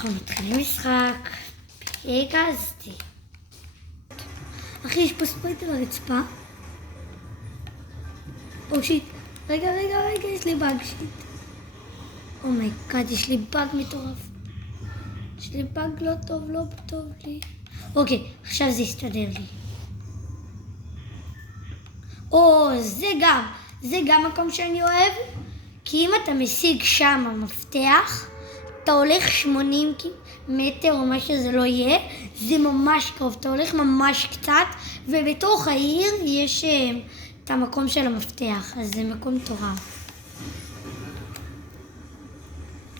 אנחנו מתחילים משחק. הגזתי. אחי, יש פה ספרייט על הרצפה. או שיט. רגע, יש לי באג שיט. אומייגאד, יש לי באג מטורף. יש לי באג לא טוב לי. אוקיי, עכשיו זה יסתדר לי. זה גם מקום שאני אוהב. כי אם אתה משיג שם המפתח, אתה הולך 80 מטר או מה שזה לא יהיה, זה ממש קרוב, אתה הולך ממש קצת, ובתוך העיר יש את המקום של המפתח, אז זה מקום מטורף.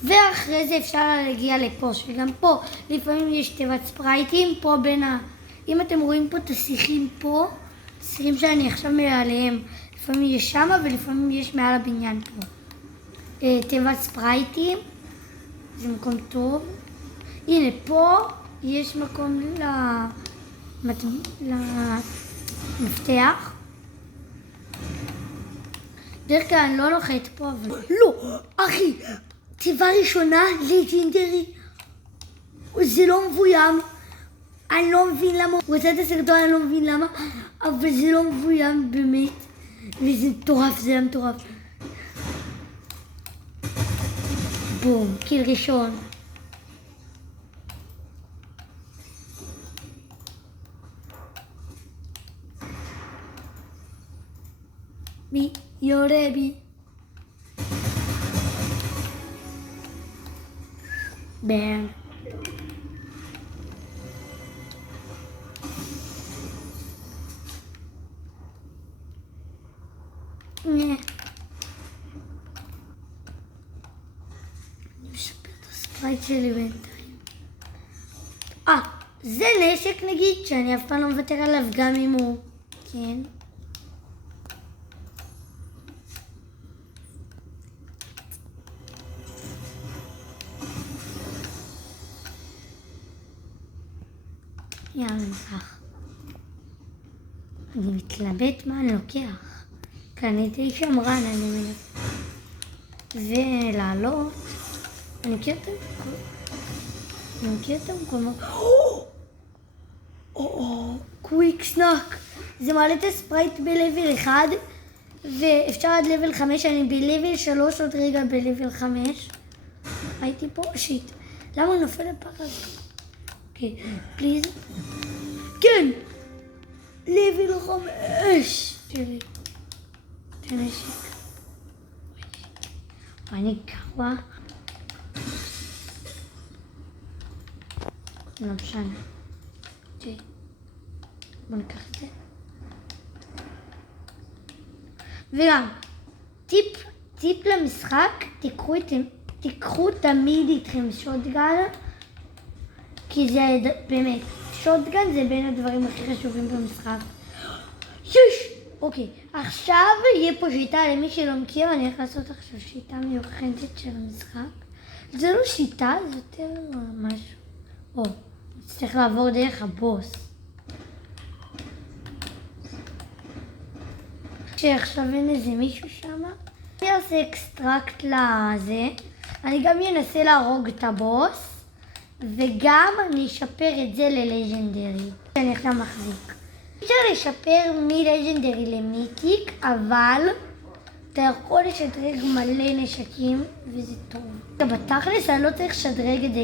ואחרי זה אפשר להגיע לפה, שגם פה לפעמים יש תיבת ספרייטים, פה אם אתם רואים פה את השיחים פה, השיחים שאני עכשיו מעליהם, לפעמים יש שמה ולפעמים יש מעל הבניין פה. תיבת ספרייטים, זה מקום טוב. הנה פה יש מקום למפתח. דרך כלל אני לא נוחת פה, אבל... לא, אחי, תיבה ראשונה, לג'נדרי. זה לא מבוים. אני לא מבין למה. הוא עושה את הסרטון, אני לא מבין למה. אבל זה לא מבוים באמת. וזה מטורף, זה היה מטורף. בום, קיל ראשון. מי יורה בי? בן. אני משפר את הספרייט שלי בינתיים. זה נשק נגיד שאני אף פעם לא מוותר עליו גם אם הוא... כן. יאללה נצח. אני מתלבט מה אני לוקח. קניתי שמרן אני מנסה. ולעלות. אני מכיר את המקומות. קוויק סנאק. זה מעלה את הספרייט בלבל 1 ואפשר עד לבל 5. אני בלבל 3 עוד רגע בלבל 5. הייתי פה שיט. למה הוא נופל לפחד? אוקיי, פליז. כן! לבל 5. תראי. תנשק. אני גרוע. לא משנה. תראי. בוא ניקח את זה. וגם, טיפ למשחק, תיקחו תמיד איתכם שוטגן, כי זה באמת, שוטגן זה בין הדברים הכי חשובים במשחק. אוקיי, עכשיו יהיה פה שיטה, למי שלא מכיר, אני הולך לעשות עכשיו שיטה מיוחדת של המשחק. זה לא שיטה, זה יותר משהו. צריך לעבור דרך הבוס. שעכשיו אין איזה מישהו שם. אני אעשה אקסטרקט לזה. אני גם אנסה להרוג את הבוס. וגם אני אשפר את זה ללג'נדרי. אני עכשיו מחזיק. אפשר לשפר מלג'נדרי למיתיק, אבל אתה יכול לשדרג מלא נשקים וזה טוב. בתכלס אני לא צריך לשדרג את זה.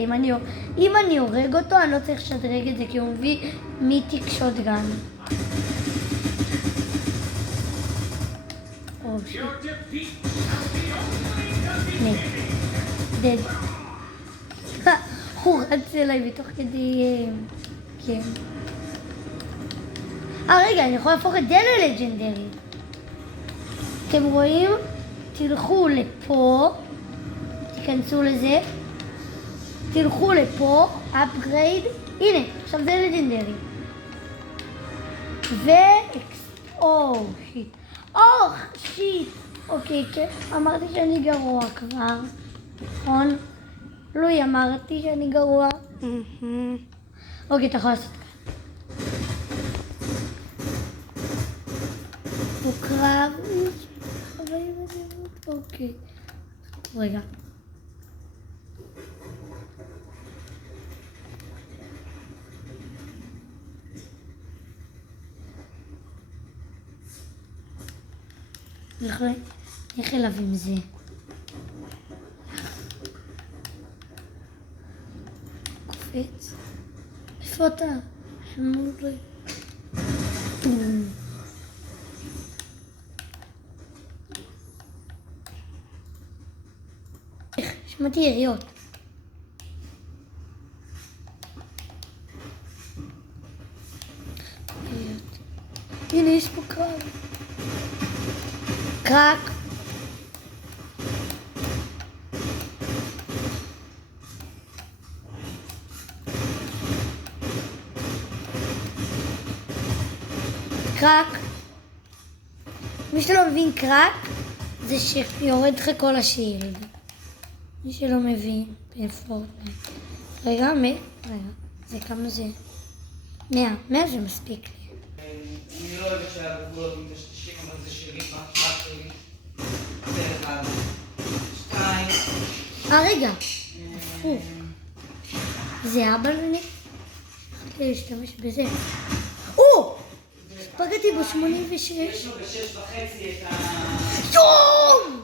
אם אני הורג אותו אני לא צריך לשדרג את זה כי הוא מביא מיתיק שוטגן. דד. הוא רץ אליי בתוך כדי... כן. רגע, אני יכולה להפוך את זה ללג'נדרי. אתם רואים? תלכו לפה. תיכנסו לזה. תלכו לפה. upgrade. הנה, עכשיו זה לג'נדרי. שיט. אוקיי, אמרתי שאני גרוע כבר. נכון? לא, אמרתי שאני גרוע. אוקיי, אתה יכול לעשות כאן. הוא קרב. אוקיי. רגע. נלך אליו עם זה. קופץ. איפה אתה? חמורי. שמעתי יריות. הנה, יש פה קרק. קרק. קרק. מי שלא מבין קרק, זה שיורד לך כל השילד. מי שלא מבין, בפורטנייט. רגע, זה כמה זה? 100 זה מספיק לי. אני לא אוהבת שהגבולות מתשתשים, אבל זה שלי, רק שלי. זה אחד. 2. רגע. הפוך. זה אבא לי? יכולתי להשתמש בזה. פגעתי ב-86. יש לו ב-6.5 את ה... יום!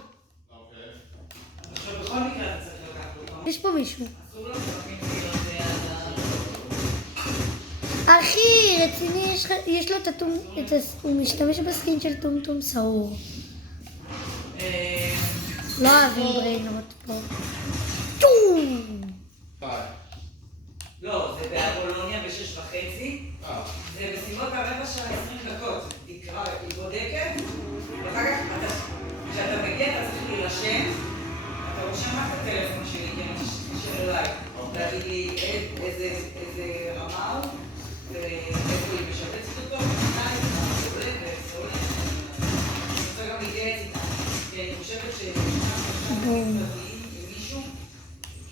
עכשיו בכל מקרה אתה צריך לקחת אותו. יש פה מישהו. אסור לו לפעמים להיות אחי, רציני, יש לו הוא משתמש בסקין של טומטום סעור. לא אוהבים בריינות פה. טום! לא, זה באפולוניה ב-6.5. זה בסביבות הרבע שעה 20 דקות. תקרא, היא בודקת, ואחר כך כשאתה מגיע אתה צריך להירשם, אתה רושם רק את הטלפון שלי, כי אני מתקשר אליי. להגיד לי איזה רמה הוא, ואיפה היא משבצת אותו, ומתי, זה עולה, וזה עולה. אני רוצה גם להתייעץ איתה, כי אני חושבת עם מישהו,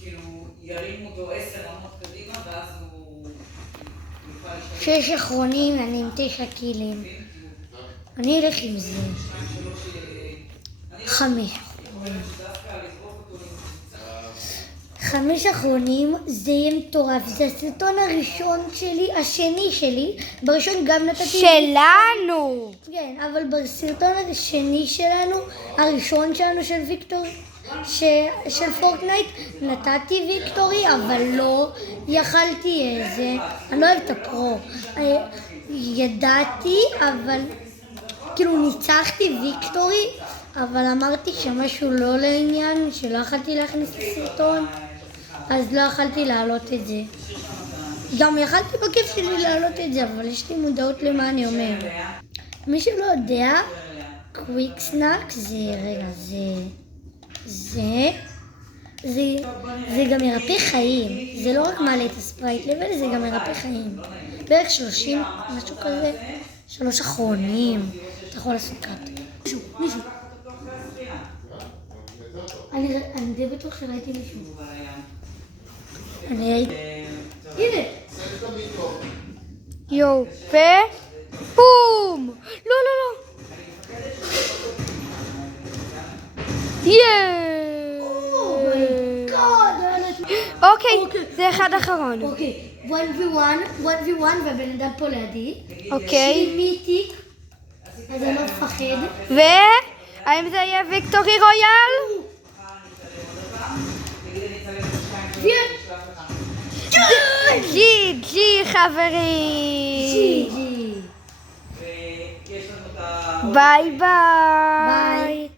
כאילו ירים אותו 10 רמות קדימה, ואז הוא יוכל להשתמש. 6 אחרונים, אני עם 9 קילים. אני אלך עם זה. 5 אחרונים. 5 אחרונים, זה יהיה מטורף. זה הסרטון הראשון שלי, השני שלי. בראשון גם נתתי... שלנו! כן, אבל בסרטון השני שלנו, הראשון שלנו של ויקטורי, של פורטנייט, נתתי ויקטורי, אבל לא יכלתי איזה... אני לא אוהבת את הפרו. ידעתי, אבל... כאילו ניצחתי ויקטורי, אבל אמרתי שמשהו לא לעניין, שלא יכלתי להכניס לסרטון, אז לא יכלתי להעלות את זה. גם יכלתי בכיף שלי להעלות את זה, אבל יש לי מודעות למה אני אומר. מי שלא יודע, קוויק סנאק זה, רגע, זה גם מרפא חיים. זה לא רק מעלה את הספרייט לבל, זה גם מרפא חיים. בערך 30, משהו כזה, 3 אחרונים. אתה יכול לעשות קאט. מישהו. אני די בטוח שראיתי מישהו. אני הייתי... הנה! יו, בום! לא, לא, לא! אוקיי, זה אחד אחרון. אוקיי, 1v1 והבן אדם פה לידי. אוקיי. שימיתי, אז אני לא מפחד. האם זה יהיה ויקטורי רויאל? ג'י חברים. ג'י. ביי ביי.